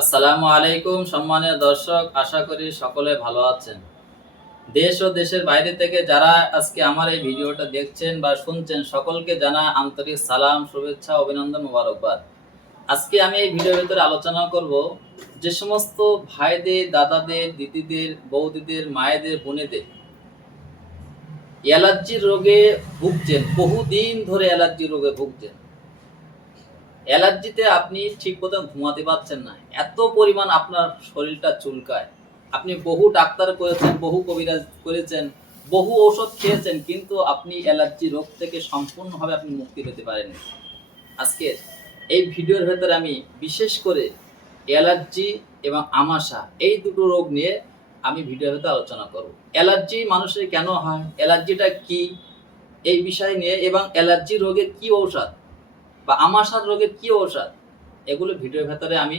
আসসালামু আলাইকুম সম্মানীয় দর্শক, আশা করি সকলে ভালো আছেন। দেশ ও দেশের বাইরে থেকে যারা আজকে আমার এই ভিডিওটা দেখছেন বা শুনছেন, সকলকে জানাই আন্তরিক সালাম, শুভেচ্ছা, অভিনন্দন, মোবারকবাদ। আজকে আমি এই ভিডিওর ভিতরে আলোচনা করব যে সমস্ত ভাইদের, দাদাদের, দিদিদের, বৌদিদের, মায়েদের, বোনেদের অ্যালার্জির রোগে ভুগছেন, বহুদিন ধরে অ্যালার্জি রোগে ভুগছেন। অ্যালার্জিতে আপনি ঠিক মতো ঘুমাতে পারছেন না, এত পরিমাণ আপনার শরীরটা চুলকায়। আপনি বহু ডাক্তার করেছেন, বহু কবিরাজ করেছেন, বহু ঔষধ খেয়েছেন, কিন্তু আপনি অ্যালার্জি রোগ থেকে সম্পূর্ণভাবে আপনি মুক্তি পেতে পারেননি। আজকে এই ভিডিওর ভেতরে আমি বিশেষ করে অ্যালার্জি এবং আমাশা, এই দুটো রোগ নিয়ে আমি ভিডিওর ভেতরে আলোচনা করব। অ্যালার্জি মানুষের কেন হয়, অ্যালার্জিটা কি, এই বিষয় নিয়ে, এবং অ্যালার্জি রোগের কি ঔষধ বা আমাশার রোগের কি ঔষধ, এগুলো ভিডিওর ভেতরে আমি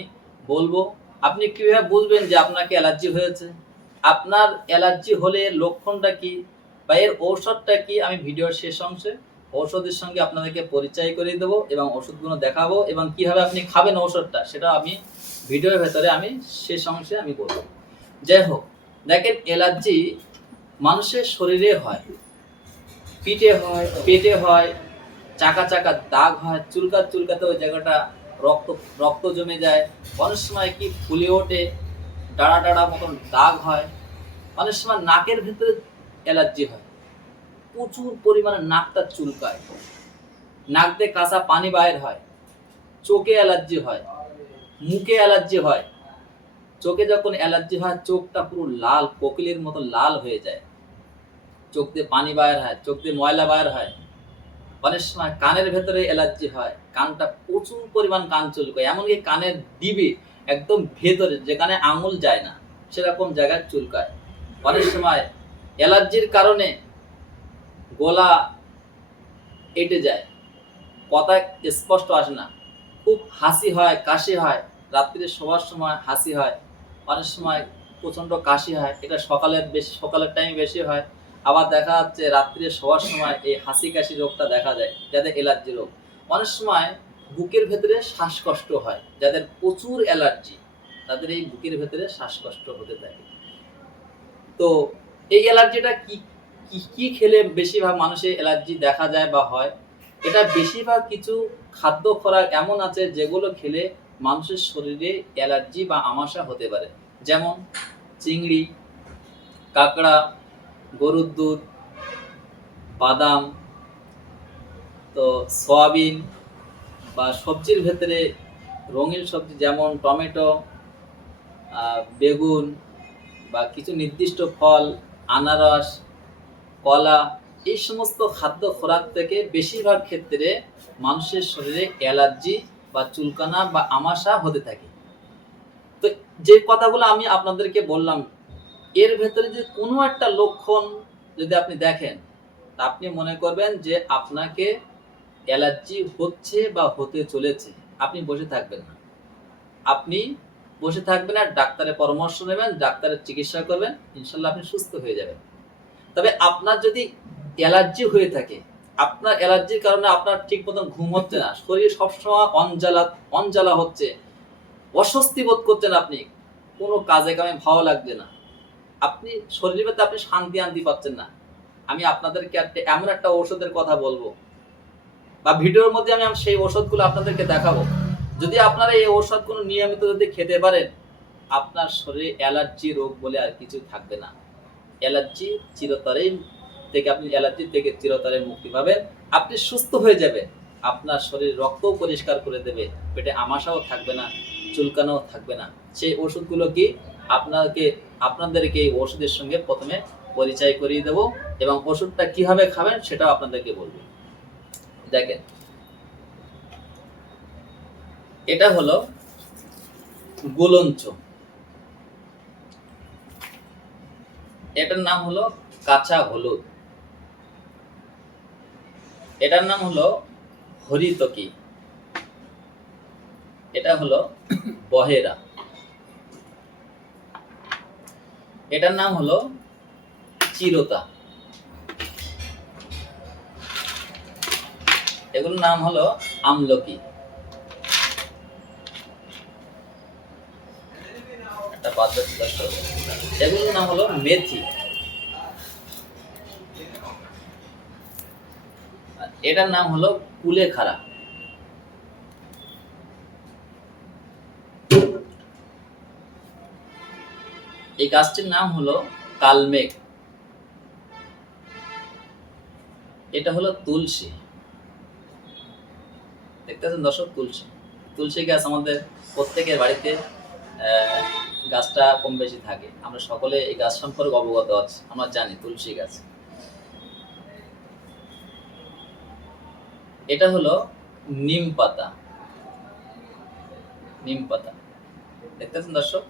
বলবো। আপনি কিভাবে বুঝবেন যে আপনাকে অ্যালার্জি হয়েছে, আপনার অ্যালার্জি হলে লক্ষণটা কি বা এর ঔষধটা কি, আমি ভিডিওর শেষ অংশে ঔষধের সঙ্গে আপনাদেরকে পরিচয় করিয়ে দেবো এবং ওষুধগুলো দেখাবো, এবং কিভাবে আপনি খাবেন ওষুধটা সেটা আমি ভিডিওর ভেতরে আমি শেষ অংশে আমি বলবো। যাই হোক, দেখেন, অ্যালার্জি মানুষের শরীরে হয়, পিঠে হয়, পেটে হয়, চাকা চাকা দাগ হয়, চুলকাতে ওই জায়গাটা রক্ত রক্ত জমে যায়। অনেক সময় কি ফুলে ওঠে, ডাড়া ডাড়া মতন দাগ হয়। অনেক সময় নাকের ভেতরে অ্যালার্জি হয়, প্রচুর পরিমাণে নাকটা চুলকায়, নাক দিয়ে কাঁচা পানি বাইর হয়। চোখে অ্যালার্জি হয়, মুখে অ্যালার্জি হয়। চোখে যখন অ্যালার্জি হয়, চোখটা পুরো লাল, কোকিলের মতো লাল হয়ে যায়। চোখ দিয়ে পানি বাইর হয়, চোখ দিয়ে ময়লা বাইর হয়। অনেক সময় কানের ভেতরে অ্যালার্জি হয়, কানটা প্রচুর পরিমাণ কান চুলকায়, এমনকি কানের ডিবে একদম ভেতরে যেখানে আঙুল যায় না সেরকম জায়গায় চুলকায়। অনেক সময় অ্যালার্জির কারণে গলা এঁটে যায়, কথা স্পষ্ট আসে না, খুব হাসি হয়, কাশি হয়, রাত্রে শোবার সময় হাসি হয়, অনেক সময় প্রচণ্ড কাশি হয়। এটা সকালের টাইমে বেশি হয়। আবার দেখা যাচ্ছে রাত্রে শোয়ার সময় এই হাসি কাশি রোগটা দেখা যায়, যাদের অ্যালার্জি রোগ। অনেক সময় বুকের ভেতরে শ্বাসকষ্ট হয়, যাদের প্রচুর অ্যালার্জি তাদের এই বুকের ভেতরে শ্বাসকষ্ট হতে থাকে। তো এই অ্যালার্জিটা কি কি কি খেলে বেশিরভাগ মানুষের অ্যালার্জি দেখা যায় বা হয়, এটা বেশিরভাগ কিছু খাদ্য খোরাক এমন আছে যেগুলো খেলে মানুষের শরীরে অ্যালার্জি বা আমাশা হতে পারে। যেমন চিংড়ি, কাঁকড়া, গরুর দুধ, বাদাম, তো সয়াবিন, বা সবজির ভেতরে রঙিন সবজি যেমন টমেটো, বেগুন, বা কিছু নির্দিষ্ট ফল, আনারস, কলা, এই সমস্ত খাদ্য খোরাক থেকে বেশিরভাগ ক্ষেত্রে মানুষের শরীরে অ্যালার্জি বা চুলকানা বা আমাশা হতে থাকে। তো যে কথাগুলো আমি আপনাদেরকে বললাম, এর ভেতরে যে কোনো একটা লক্ষণ যদি আপনি দেখেন, তা আপনি মনে করবেন যে আপনাকে অ্যালার্জি হচ্ছে বা হতে চলেছে। আপনি বসে থাকবেন না, আপনি বসে থাকবেন আর ডাক্তারের পরামর্শ নেবেন, ডাক্তারের চিকিৎসা করবেন, ইনশাল্লাহ আপনি সুস্থ হয়ে যাবেন। তবে আপনার যদি অ্যালার্জি হয়ে থাকে, আপনার অ্যালার্জির কারণে আপনার ঠিক মতন ঘুম হচ্ছে না, শরীর সবসময় অনজ্বালা হচ্ছে, অস্বস্তি বোধ করছেন, আপনি কোনো কাজে কামে ভালো লাগছে না, আপনি শরীরের ভেতরে আপনি শান্তি আনতে পারছেন না, আমি আপনাদেরকে এমন একটা ঔষধের কথা বলবো বা ভিডিওর মধ্যে আমি সেই ওষুধগুলো আপনাদেরকে দেখাবো। যদি আপনারা এই ওষুধগুলো নিয়মিত যদি খেতে পারেন, আপনার শরীরে অ্যালার্জি রোগ বলে আর কিছু থাকবে না। অ্যালার্জি আপনি অ্যালার্জি থেকে চিরতরে মুক্তি পাবেন, আপনি সুস্থ হয়ে যাবেন, আপনার শরীর রক্তও পরিষ্কার করে দেবে, পেটে আমাশাও থাকবে না, চুলকানোও থাকবে না। সেই ওষুধগুলো কি, আপনাদেরকে এই ওষুধের সঙ্গে প্রথমে পরিচয় করিয়ে দেব, এবং ওষুধটা কিভাবে খাবেন সেটাও আপনাদেরকে বলবো। দেখেন, এটা হলো গুলঞ্চ, এটার নাম হলো কাঁচা হলুদ, এটার নাম হলো হরিতকি, এটা হলো বহেরা, এটার নাম হলো চিরতা, এগুলোর নাম হলো আমলকি। একটা বাদ যাচ্ছে দর্শক। এগুলোর নাম হলো মেথি। এটার নাম হলো কুলেখাড়া। এই গাছটির নাম হলো কালমেঘ। এটা হলো তুলসী। দেখতেছেন দর্শক, তুলসী। তুলসী গাছ আমাদের প্রত্যেকের বাড়িতে গাছটা কম বেশি থাকে। আমরা সকলে এই গাছ সম্পর্কে অবগত আছি, আমরা জানি তুলসী গাছ। এটা হলো নিম পাতা। নিম পাতা দেখতেছেন দর্শক।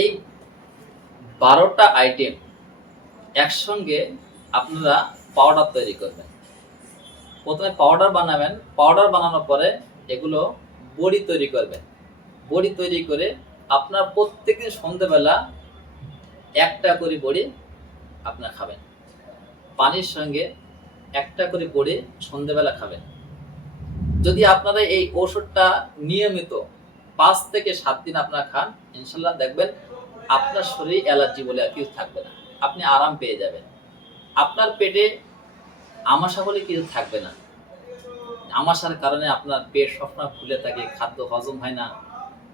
এই 12টা আইটেম একসঙ্গে আপনারা পাউডার তৈরি করবেন। প্রথমে পাউডার বানাবেন, পাউডার বানানোর পরে এগুলো বড়ি তৈরি করবেন। বড়ি তৈরি করে আপনার প্রত্যেকদিন সন্ধ্যেবেলা একটা করে বড়ি আপনার খাবেন। পানির সঙ্গে একটা করে বড়ি সন্ধ্যেবেলা খাবেন। যদি আপনারা এই ঔষধটা নিয়মিত 5 থেকে 7 দিন আপনারা খান, ইনশাল্লাহ দেখবেন আপনার শরীরে অ্যালার্জি বলে আর কিছু থাকবে না। আপনি আরাম পেয়ে যাবেন। আপনার পেটে আমাশা বলে কিছু থাকবে না। আমাশার কারণে আপনার পেট সবসময় ফুলে থাকে, খাদ্য হজম হয় না,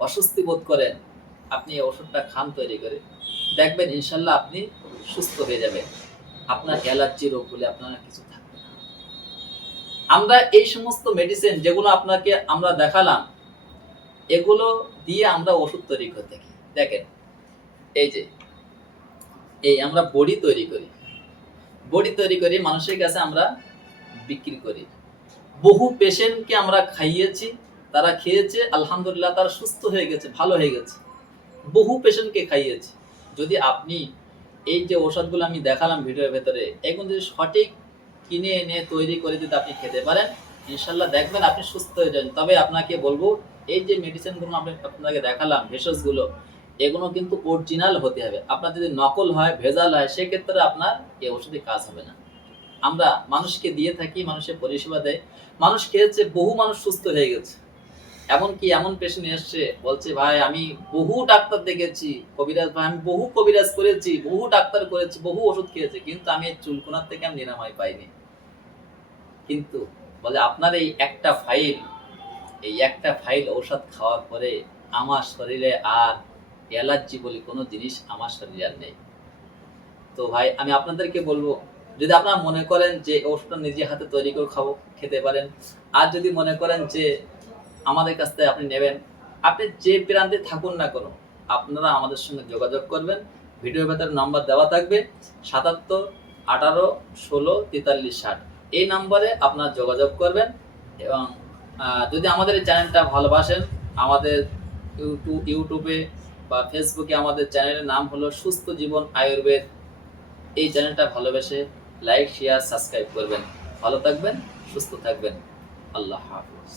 অস্বস্তি বোধ করেন, আপনি এই ওষুধটা খান তৈরি করে, দেখবেন ইনশাল্লাহ আপনি সুস্থ হয়ে যাবেন। আপনার অ্যালার্জি রোগ বলে আপনার কিছু থাকবে না। আমরা এই সমস্ত মেডিসিন যেগুলো আপনাকে আমরা দেখালাম, এগুলো দিয়ে আমরা ওষুধ তৈরি করে থাকি। দেখেন এই যে আমরা বড়ি তৈরি করি। বড়ি তৈরি করে মানুষের কাছে আমরা বিক্রি করি। বহু পেশেন্টকে আমরা খাইয়েছি, তারা খেয়েছে, আলহামদুলিল্লাহ তারা সুস্থ হয়ে গেছে, ভালো হয়ে গেছে। বহু পেশেন্টকে খাইয়েছি। যদি আপনি এই যে ওষুধগুলো আমি দেখালাম ভিডিওর ভেতরে, এগুলো যদি সঠিক কিনে এনে তৈরি করে যদি আপনি খেতে পারেন, ইনশাল্লাহ দেখবেন আপনি সুস্থ হয়ে যাবেন। তবে আপনাকে বলবো, এই যে মেডিসিনগুলো আমি আপনাকে দেখালাম, ভেষজগুলো, এগুলো কিন্তু অরিজিনাল হতে হবে। আপনার যদি নকল হয়, ভেজাল হয়, সেক্ষেত্রে আপনার এই ওষুধে কাজ হবে না। আমরা মানুষকে দিয়ে থাকি, মানুষের পরিষেবা দেয়, মানুষ খেয়েছে, বহু মানুষ সুস্থ হয়ে গেছে। এমনকি এমন পেশেন্ট এসছে, বলছে ভাই আমি বহু ডাক্তার দেখেছি, কবিরাজ ভাই আমি বহু কবিরাজ করেছি, বহু ডাক্তার করেছি, বহু ওষুধ খেয়েছি, কিন্তু আমি এই চুলকুনার থেকে আমি নিরাময় পাইনি। কিন্তু বলে আপনার এই একটা ফাইল ঔষধ খাওয়ার পরে আমার শরীরে আর অ্যালার্জি বলে কোনো জিনিস আমার শরীরে আর নেই। তো ভাই আমি আপনাদেরকে বলবো, যদি আপনারা মনে করেন যে ওষুধটা নিজে হাতে তৈরি করে খাবো, খেতে পারেন। আর যদি মনে করেন যে আমাদের কাছ থেকে আপনি নেবেন, আপনি যে প্রান্তে থাকুন না কেন, আপনারা আমাদের সঙ্গে যোগাযোগ করবেন। ভিডিওর ভেতরে নাম্বার দেওয়া থাকবে, 77 18 16 43 60। এই নাম্বারে আপনারা যোগাযোগ করবেন। এবং যদি আমাদের এই চ্যানেলটা ভালোবাসেন, আমাদের ইউটিউবে বা ফেসবুকে আমাদের চ্যানেলের নাম হলো সুস্থ জীবন আয়ুর্বেদ। এই চ্যানেলটা ভালোবেসে লাইক, শেয়ার, সাবস্ক্রাইব করবেন। ভালো থাকবেন, সুস্থ থাকবেন। আল্লাহ হাফেজ।